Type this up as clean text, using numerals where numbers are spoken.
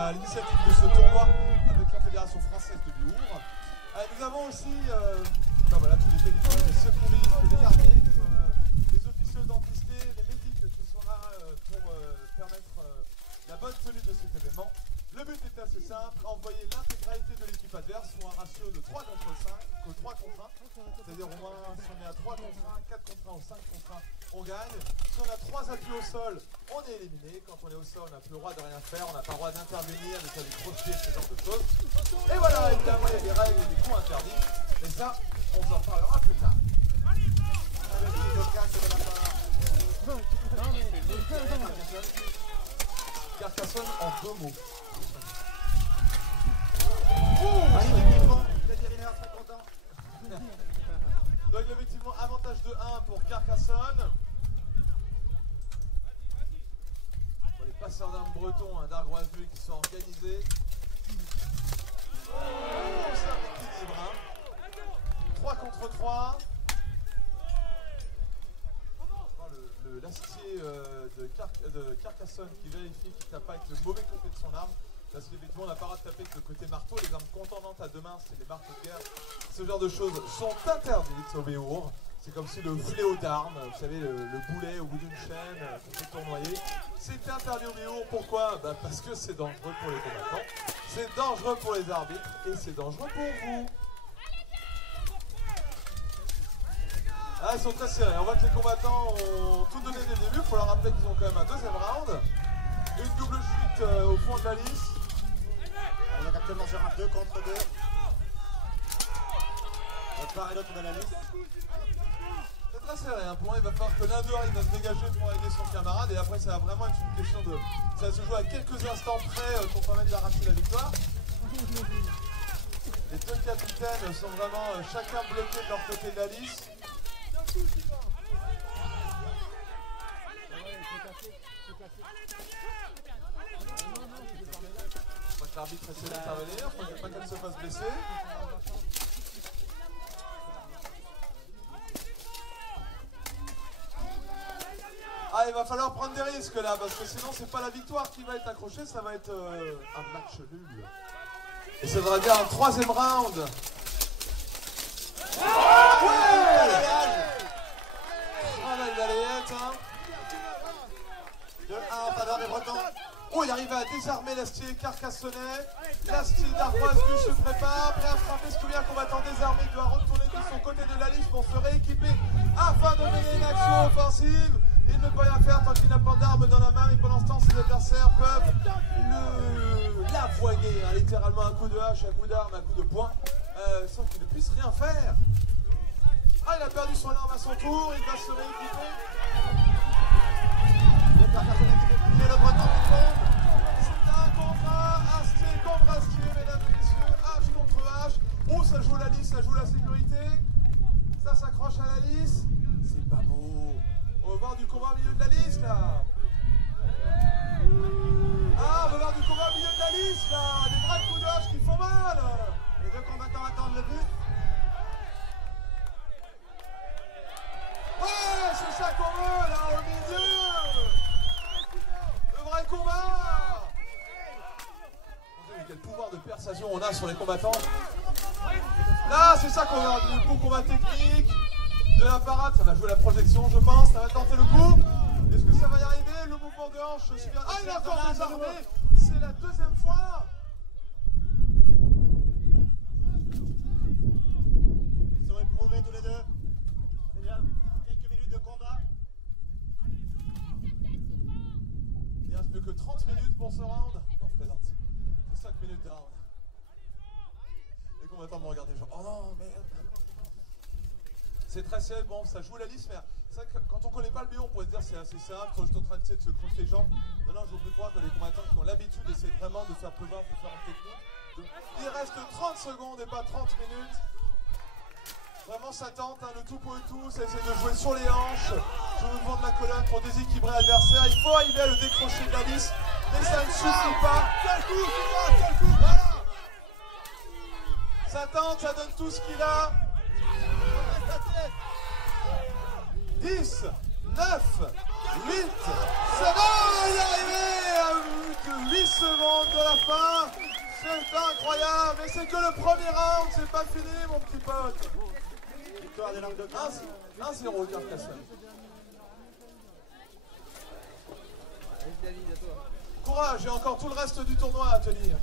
à l'initiative de ce tournoi avec la Fédération française de Béour. Nous avons aussi voilà, tous les bénévoles, les secouristes, les arbitres, les officiers d'identité, les médics qui sont là pour permettre la bonne tenue de cet événement. Le but est assez simple, envoyer l'intégralité de l'équipe adverse ou un ratio de 3 contre 5, 3 contre 1. C'est-à-dire au moins si on est à 3 contre 1, 4 contre 1 ou 5 contre 1, on gagne. Si on a 3 appuis au sol, on est éliminé. Quand on est au sol, on n'a plus le droit de rien faire, on n'a pas le droit d'intervenir, de faire du crochet, ce genre de choses. Et voilà, évidemment, il y a des règles et des coups interdits. Mais ça, on vous en parlera plus tard. Carcassonne en 2 mots. Donc effectivement, avantage de 1 pour Carcassonne. Pour les passeurs d'armes bretons d'Argoisbuc qui sont organisés. C'est un équilibre. 3 contre 3. L'acier de Carcassonne qui vérifie qu'il ne tape pas avec le mauvais côté de son arme. Parce qu'effectivement, on n'a pas le droit de taper avec le côté marteau. Les armes contendantes à deux mains, c'est les marteaux de guerre. Ce genre de choses sont interdites au Béour. C'est comme si le fléau d'armes, vous savez, le boulet au bout d'une chaîne qu'on fait tournoyer. C'est interdit au Béour. Pourquoi? Parce que c'est dangereux pour les combattants, c'est dangereux pour les arbitres et c'est dangereux pour vous. Ah, ils sont très serrés. On voit que les combattants ont tout donné dès le début. Il faut leur rappeler qu'ils ont quand même un deuxième round. Une double chute au fond de la lisse. On est actuellement sur un 2 contre 2. De part et d'autre de la liste. C'est très serré. Pour moi, il va falloir que l'un d'eux arrive à se dégager pour aider son camarade. Et après, ça va vraiment être une question de. Ça va se jouer à quelques instants près pour permettre d'arracher la victoire. Les deux capitaines sont vraiment chacun bloqués de leur côté de la lisse. Je crois que l'arbitre essaie d'intervenir, je crois qu'il ne faut pas qu'elle se fasse blesser. Ah, il va falloir prendre des risques là, parce que sinon c'est pas la victoire qui va être accrochée, ça va être un match nul. Et ça devrait bien un troisième round. Travail balayette, hein. 2-1 en faveur des Bretons. Oh, il arrive à désarmer l'astier carcassonnais. L'astier d'Argoisbuc se prépare, prêt à frapper. Ce qu'il y a un combattant désarmé doit retourner de son côté de la liste pour se rééquiper afin de mener une action offensive. Il ne peut rien faire tant qu'il n'a pas d'arme dans la main, mais pendant ce temps, ses adversaires peuvent l'avoigner, hein, littéralement un coup de hache, un coup d'arme, un coup de poing, sans qu'il ne puisse rien faire. Ah, il a perdu son arme à son tour, il va se rééquiper. Le Carcassonne qui fait plier le Breton qui tombe. C'est un contre un, astier contre astier, mesdames et messieurs, hache contre hache. Oh, ça joue la lisse, ça joue la sécurité. Ça s'accroche à la lisse. C'est pas beau. On va voir du combat au milieu de la liste, là. Ah, on va voir du combat au milieu de la liste, là. Des vrais coups de hache qui font mal. Les deux combattants attendent le but. Ouais, c'est ça qu'on veut, là, au milieu. Le vrai combat. Quel pouvoir de persuasion on a sur les combattants. Là, c'est ça qu'on veut. Du coup, combat technique, de la parade, ça va jouer la projection, je pense. Ça va tenter le coup. Est-ce que ça va y arriver? Le mouvement de hanche suffit. Ah, il a encore désarmé. C'est la deuxième fois. Ils sont éprouvés tous les deux. Déjà quelques minutes de combat. Il ne reste plus que 30 minutes pour ce round. Non, je plaisante. C'est 5 minutes de round. Les combattants vont regarder genre, oh non, merde. C'est très serré, bon, ça joue la lisse, mais c'est vrai que quand on connaît pas le Béour, on pourrait se dire c'est assez simple, quand je suis en train de se crocher les jambes. Non, non, je vous peux croire que les combattants qui ont l'habitude essaient vraiment de faire prévoir différentes techniques. Il reste 30 secondes et pas 30 minutes. Vraiment, ça tente, hein, le tout pour le tout, ça essaie de jouer sur les hanches, sur le devant de la colonne pour déséquilibrer l'adversaire. Il faut arriver à le décrocher de la lisse, mais ça ne suffit pas. Quel coup, voilà. Ça tente, ça donne tout ce qu'il a. 10, 9, 8, ça va y arriver. que 8 secondes de la fin. C'est incroyable, mais c'est que le premier round, c'est pas fini mon petit pote. Victoire des Languedoc. 1-0 Carcassonne. Courage, il y a encore tout le reste du tournoi à tenir.